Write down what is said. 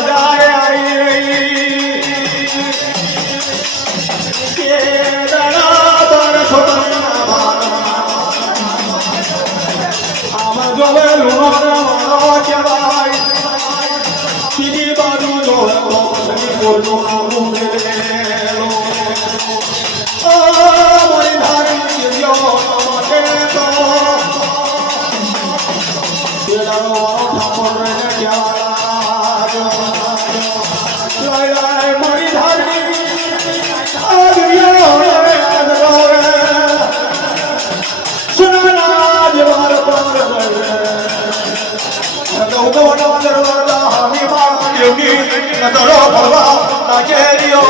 મજા આવી કે દાડા પર છોકરા આમાં જોવે લુણો મારો કહેવાય બીજી બાજુ જોવે તો પછી બોલતો આવું મેલેલો મારી ધારી ગયો માટે તો પેલાનો ઠાકોર ને ક્યાં મારી ધારી સુનારાજ વાર પર દરવાજા હમી મારા દેવની નજરો ભરવા ના કેરીઓ